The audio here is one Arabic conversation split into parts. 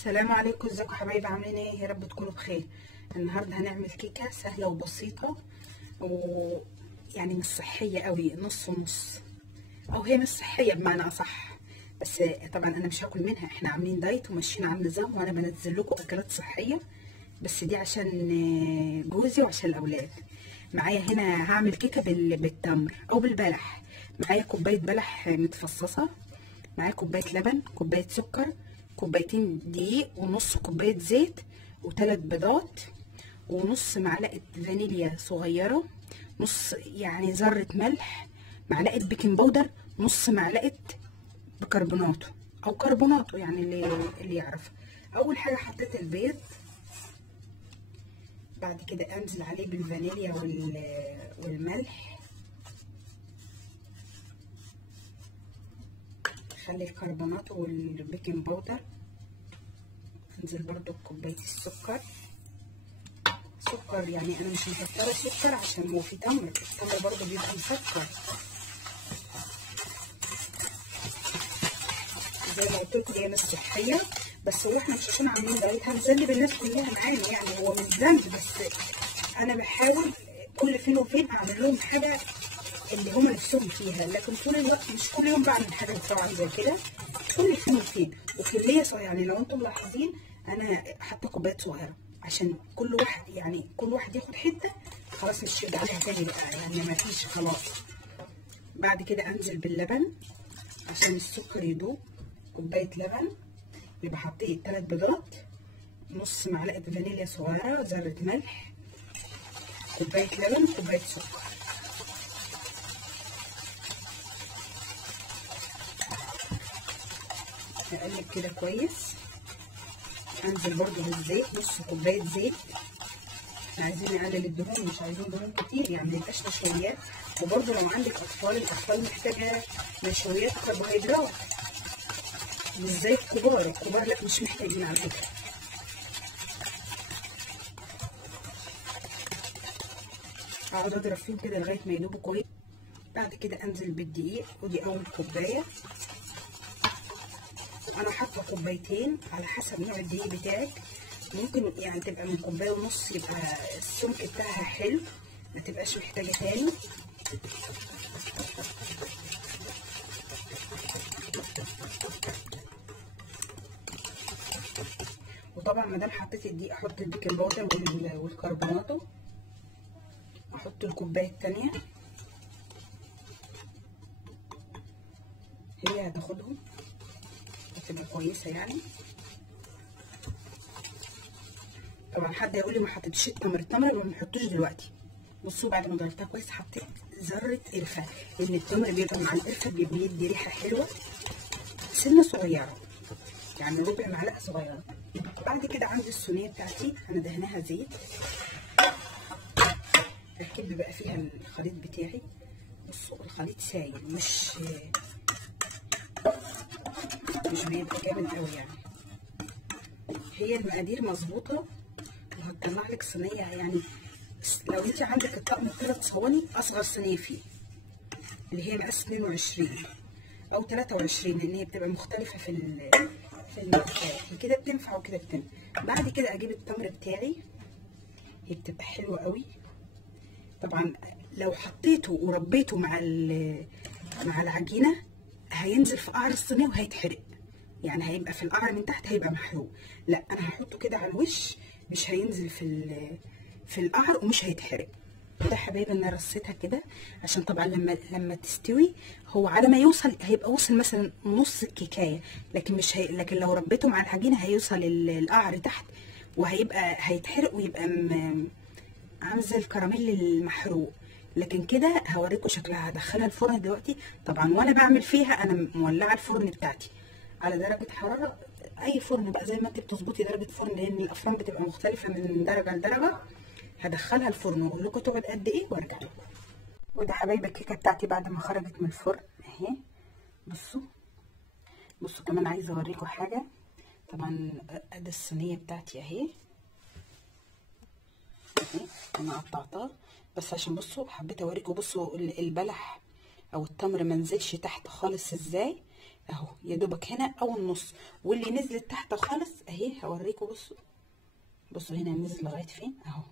السلام عليكم، ازيكم حبايبي؟ عاملين ايه؟ يا رب تكونوا بخير. النهارده هنعمل كيكه سهله وبسيطه ويعني مش صحيه قوي، نص نص، او هي مش صحيه بمعنى اصح. بس طبعا انا مش هاكل منها، احنا عاملين دايت وماشيين على النظام، وانا بنزل لكم اكلات صحيه، بس دي عشان جوزي وعشان الاولاد. معايا هنا هعمل كيكه بالتمر او بالبلح. معايا كوبايه بلح متفصصه، معايا كوبايه لبن، كوبايه سكر، كوبايتين دقيق، ونص كوبايه زيت، وثلاث بيضات، ونص معلقه فانيليا صغيره، نص يعني ذره ملح، معلقه بيكنج باودر، نص معلقه بيكربوناتو او كربوناتو، يعني اللي يعرف. اول حاجه حطيت البيض، بعد كده انزل عليه بالفانيليا والملح، خلي الكربوناتو والبيكنج باودر، انزل برضو بكوبايه السكر. سكر يعني انا مش مكتره سكر عشان هو في تمر، التمر برضو بيبقى مسكر زي ما قلت لكم، هي مش صحيه، بس هو احنا مش عشان عاملين دايت هنذنب الناس كلها معانا، يعني هو مش ذنب، بس انا بحاول كل فين وفين اعمل لهم حاجه اللي هم نفسهم فيها، لكن طول الوقت مش كل يوم بعمل حاجه طبعا زي كده، كل فين وفين. وكميه صغيره، يعني لو انتم ملاحظين انا حاطه كوبايه صغيره عشان كل واحد، يعني كل واحد ياخد حته، خلاص مش هيرجع عليها تاني بقى، يعني ما فيش خلاص. بعد كده انزل باللبن عشان السكر يدوب، كوبايه لبن، يبقى حطيت 3 بيضات، نص معلقه فانيليا صغيره، ذره ملح، كوبايه لبن، كوبايه سكر. نقلب كده كويس. انزل برضو بالزيت، نص كوبايه زيت، احنا عايزين نقلل الدهون، مش عايزين دهون كتير، يعني ميبقاش نشويات. وبرضو لو عندك اطفال، الاطفال محتاجه نشويات وكربوهيدرات، مش زي الكبار. الكبار لا، مش محتاجين على فكره. اقعد اضرب فيهم كده لغايه ما يدوبوا كويس. بعد كده انزل بالدقيق، ودي اول كوبايه، انا حاطه كوبايتين على حسب نوع الدقيق بتاعك، ممكن يعني تبقى من كوبايه ونص، يبقى السمك بتاعها حلو، ما تبقاش محتاجه تاني. وطبعا ما دام حطيت الدقيق احط البيكنج باودر والكربوناتو، احط الكوبايه التانيه، هي هتاخدهم هتبقى كويسه يعني. طبعا حد يقول لي ما حطيتش التمر ما نحطوش دلوقتي. بصوا بعد ما ضربتها كويس حطيت ذره قرفه، لان التمر بيبقى مع القرفه بيدي ريحه حلوه، سنه صغيره يعني ربع معلقه صغيره. بعد كده عندي الصينيه بتاعتي انا دهناها زيت، هكب بقى فيها الخليط بتاعي. بصوا الخليط سايل، مش بيبقى جامد قوي يعني، هي المقادير مظبوطه وهتطلع لك صينيه. يعني لو انت عندك الطقم 3 صواني، اصغر صينيه فيه اللي هي مقاس 22 او 23، لان هي بتبقى مختلفه في المقاسات، كده بتنفع وكده بتنفع. بعد كده اجيب التمر بتاعي، هي بتبقى حلوه قوي. طبعا لو حطيته وربيته مع العجينه هينزل في قعر الصينيه وهيتحرق، يعني هيبقى في القعر من تحت هيبقى محروق. لا انا هحطه كده على الوش، مش هينزل في القعر ومش هيتحرق. كده حبايبي انا رصيتها كده، عشان طبعا لما تستوي هو على ما يوصل هيبقى وصل مثلا نص الكيكايه، لكن مش لكن لو ربيته مع العجينه هيوصل القعر تحت وهيبقى هيتحرق ويبقى عامل زي الكراميل المحروق. لكن كده هوريكم شكلها. هدخلها الفرن دلوقتي، طبعا وانا بعمل فيها انا مولعه الفرن بتاعتي على درجه حراره اي فرن بقى، زي ما انت بتظبطي درجه الفرن، لان الافران بتبقى مختلفه من درجه لدرجه. هدخلها الفرن واقول لكم تقعد قد ايه وارجع لكم. وده حبايبي الكيكه بتاعتي بعد ما خرجت من الفرن اهي. بصوا كمان عايزه اوريكم حاجه. طبعا ادي الصينيه بتاعتي اهي، انا قطعتها بس عشان بصوا حبيت اوريكم. بصوا البلح او التمر منزلش تحت خالص ازاي، اهو يا دوبك هنا او النص، واللي نزلت تحت خالص اهي هوريكم. بصوا بصوا هنا نزل لغايه فين اهو.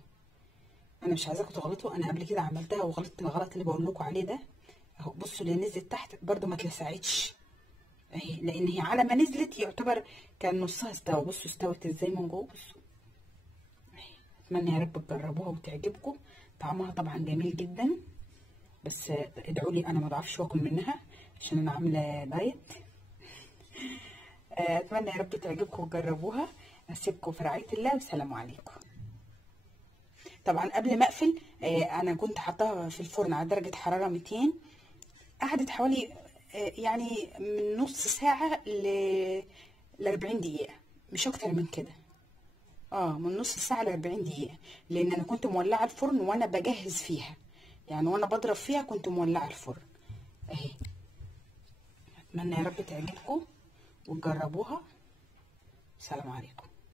انا مش عايزاكم تغلطوا، انا قبل كده عملتها وغلطت الغلط اللي بقول لكم عليه ده اهو. بصوا اللي نزلت تحت برده ما اتلسعتش اهي، لان هي على ما نزلت يعتبر كان نصها استوى. بصوا استوت ازاي من جوه. بصوا اتمنى يا رب تجربوها وتعجبكم. طعمها طبعا جميل جدا، بس ادعوا لي انا ما بعرفش واكل منها عشان انا عامله دايت. اتمنى يا رب تعجبكم وتجربوها. اسيبكم في رعايه الله والسلام عليكم. طبعا قبل ما اقفل انا كنت حاطاها في الفرن على درجه حراره 200، قعدت حوالي يعني من نص ساعه ل 40 دقيقه، مش اكتر من كده. من نص ساعه ل 40 دقيقه، لان انا كنت مولعه الفرن وانا بجهز فيها، يعني وانا بضرب فيها كنت مولعه الفرن اهي. اتمنى يا رب تعجبكم وتجربوها. السلام عليكم.